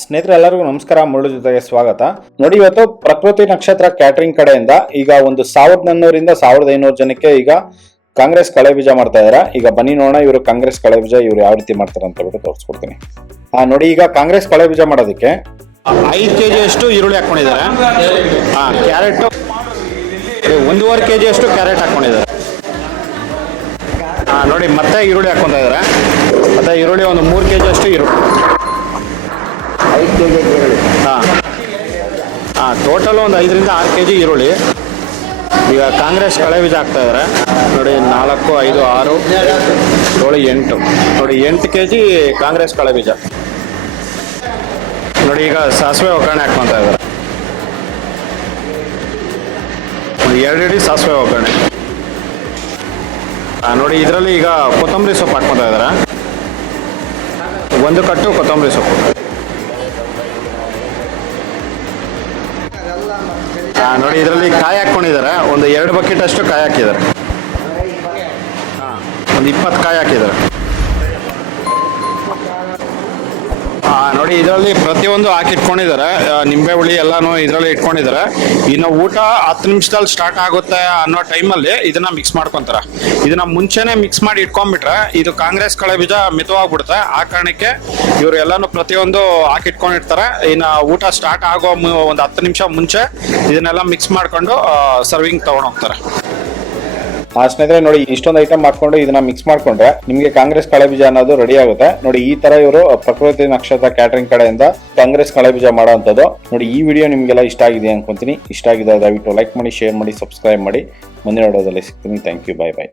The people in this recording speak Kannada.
ಸ್ನೇಹಿತರೆ ಎಲ್ಲರಿಗೂ ನಮಸ್ಕಾರ. ಮುಳ್ಳು ಜೊತೆಗೆ ಸ್ವಾಗತ. ನೋಡಿ, ಇವತ್ತು ಪ್ರಕೃತಿ ನಕ್ಷತ್ರ ಕ್ಯಾಟರಿಂಗ್ ಕಡೆಯಿಂದ ಈಗ ಒಂದು 1400 ರಿಂದ 1500 ಜನಕ್ಕೆ ಈಗ ಕಾಂಗ್ರೆಸ್ ಕಳೆ ಬೀಜ ಮಾಡ್ತಾ ಇದಾರೆ. ಈಗ ಬನ್ನಿ ನೋಡೋಣ ಇವರು ಕಾಂಗ್ರೆಸ್ ಕಳೆ ಬೀಜ ಇವ್ರು ಯಾವ ರೀತಿ ಮಾಡ್ತಾರೆ ಅಂತ ಹೇಳ್ಬಿಟ್ಟು ತೋರಿಸ್ಕೊಡ್ತೀನಿ. ನೋಡಿ, ಈಗ ಕಾಂಗ್ರೆಸ್ ಕಳೆ ಬೀಜ ಮಾಡೋದಕ್ಕೆ 5 kg ಅಷ್ಟು ಈರುಳ್ಳಿ ಹಾಕೊಂಡಿದ್ದಾರೆ. ಕ್ಯಾರೆಟ್ 1.5 kg ಅಷ್ಟು ಕ್ಯಾರೆಟ್ ಹಾಕೊಂಡಿದ್ದಾರೆ. ನೋಡಿ, ಮತ್ತೆ ಈರುಳ್ಳಿ ಹಾಕೊಂತ ಇದ್ದಾರೆ. ಮತ್ತೆ ಈರುಳ್ಳಿ ಒಂದು 3 kg ಅಷ್ಟು ಈರುಳ್ಳಿ. 5 kg ಈರುಳ್ಳಿ. ಟೋಟಲ್ ಒಂದು 5 ರಿಂದ 6 kg ಈರುಳ್ಳಿ. ಈಗ ಕಾಂಗ್ರೆಸ್ ಕಳೆ ಬೀಜ ಹಾಕ್ತಾ ಇದ್ದಾರೆ. ನೋಡಿ, 4, 5, 6, 7, 8. ನೋಡಿ, 8 kg ಕಾಂಗ್ರೆಸ್ ಕಳೆ ಬೀಜ. ನೋಡಿ, ಈಗ ಸಾಸಿವೆ ಒಗ್ಗರಣೆ ಹಾಕ್ಕೊಂತ ಇದ್ದಾರೆ. 2 ಹಿಡಿ ಸಾಸಿವೆ ಒಗ್ಗರಣೆ. ನೋಡಿ, ಇದರಲ್ಲಿ ಈಗ ಕೊತ್ತಂಬರಿ ಸೊಪ್ಪು ಹಾಕ್ಕೊಂತ ಇದ್ದಾರೆ. 1 ಕಟ್ಟು ಕೊತ್ತಂಬರಿ ಸೊಪ್ಪು. ನೋಡಿ, ಇದರಲ್ಲಿ ಕಾಯಿ ಹಾಕ್ಕೊಂಡಿದ್ದಾರೆ. ಒಂದು 2 ಬಕೆಟ್ ಅಷ್ಟು ಕಾಯಿ ಹಾಕಿದ್ದಾರೆ. ಒಂದು 20 ಕಾಯಿ ಹಾಕಿದ್ದಾರೆ. ನೋಡಿ, ಇದರಲ್ಲಿ ಪ್ರತಿಯೊಂದು ಹಾಕಿಟ್ಕೊಂಡಿದ್ದಾರೆ. ನಿಂಬೆ ಹುಳಿ ಎಲ್ಲಾನು ಇದರಲ್ಲಿ ಇಟ್ಕೊಂಡಿದ್ದಾರೆ. ಇನ್ನು ಊಟ 10 ನಿಮಿಷದಲ್ಲಿ ಸ್ಟಾರ್ಟ್ ಆಗುತ್ತೆ ಅನ್ನೋ ಟೈಮಲ್ಲಿ ಇದನ್ನ ಮಿಕ್ಸ್ ಮಾಡ್ಕೊಂತಾರೆ. ಇದನ್ನ ಮುಂಚೆನೆ ಮಿಕ್ಸ್ ಮಾಡಿ ಇಟ್ಕೊಂಡ್ಬಿಟ್ರೆ ಇದು ಕಾಂಗ್ರೆಸ್ ಕಳೆ ಬೀಜ ಮಿತವಾಗ್ಬಿಡುತ್ತೆ. ಆ ಕಾರಣಕ್ಕೆ ಇವರು ಎಲ್ಲಾನು ಪ್ರತಿಯೊಂದು ಹಾಕಿಟ್ಕೊಂಡಿರ್ತಾರೆ. ಇನ್ನು ಊಟ ಸ್ಟಾರ್ಟ್ ಆಗೋ ಒಂದು 10 ನಿಮಿಷ ಮುಂಚೆ ಇದನ್ನೆಲ್ಲ ಮಿಕ್ಸ್ ಮಾಡ್ಕೊಂಡು ಸರ್ವಿಂಗ್ ತಗೊಂಡು ಹೋಗ್ತಾರೆ. ಸ್ನೇಹಿತರೆ ನೋಡಿ, ಇಷ್ಟೊಂದು ಐಟಮ್ ಹಾಕೊಂಡು ಇದನ್ನ ಮಿಕ್ಸ್ ಮಾಡ್ಕೊಂಡ್ರೆ ನಿಮಗೆ ಕಾಂಗ್ರೆಸ್ ಕಳೆ ಬೀಜ ಅನ್ನೋದು ರೆಡಿ ಆಗುತ್ತೆ. ನೋಡಿ, ಈ ತರ ಇವರು ಪ್ರಕೃತಿ ನಕ್ಷತ್ರ ಕ್ಯಾಟರಿಂಗ್ ಕಡೆಯಿಂದ ಕಾಂಗ್ರೆಸ್ ಕಳೆ ಬೀಜ ಮಾಡೋಂಥದ್ದು. ನೋಡಿ, ಈ ವಿಡಿಯೋ ನಿಮಗೆಲ್ಲ ಇಷ್ಟ ಆಗಿದೆ ಅನ್ಕೊಂತೀನಿ. ಇಷ್ಟ ಆಗಿದೆ ದಯವಿಟ್ಟು ಲೈಕ್ ಮಾಡಿ, ಶೇರ್ ಮಾಡಿ, ಸಬ್ಸ್ಕ್ರೈಬ್ ಮಾಡಿ. ಮುಂದಿನ ವಿಡಿಯೋದಲ್ಲಿ ಸಿಗ್ತೀನಿ. Thank you. Bye by.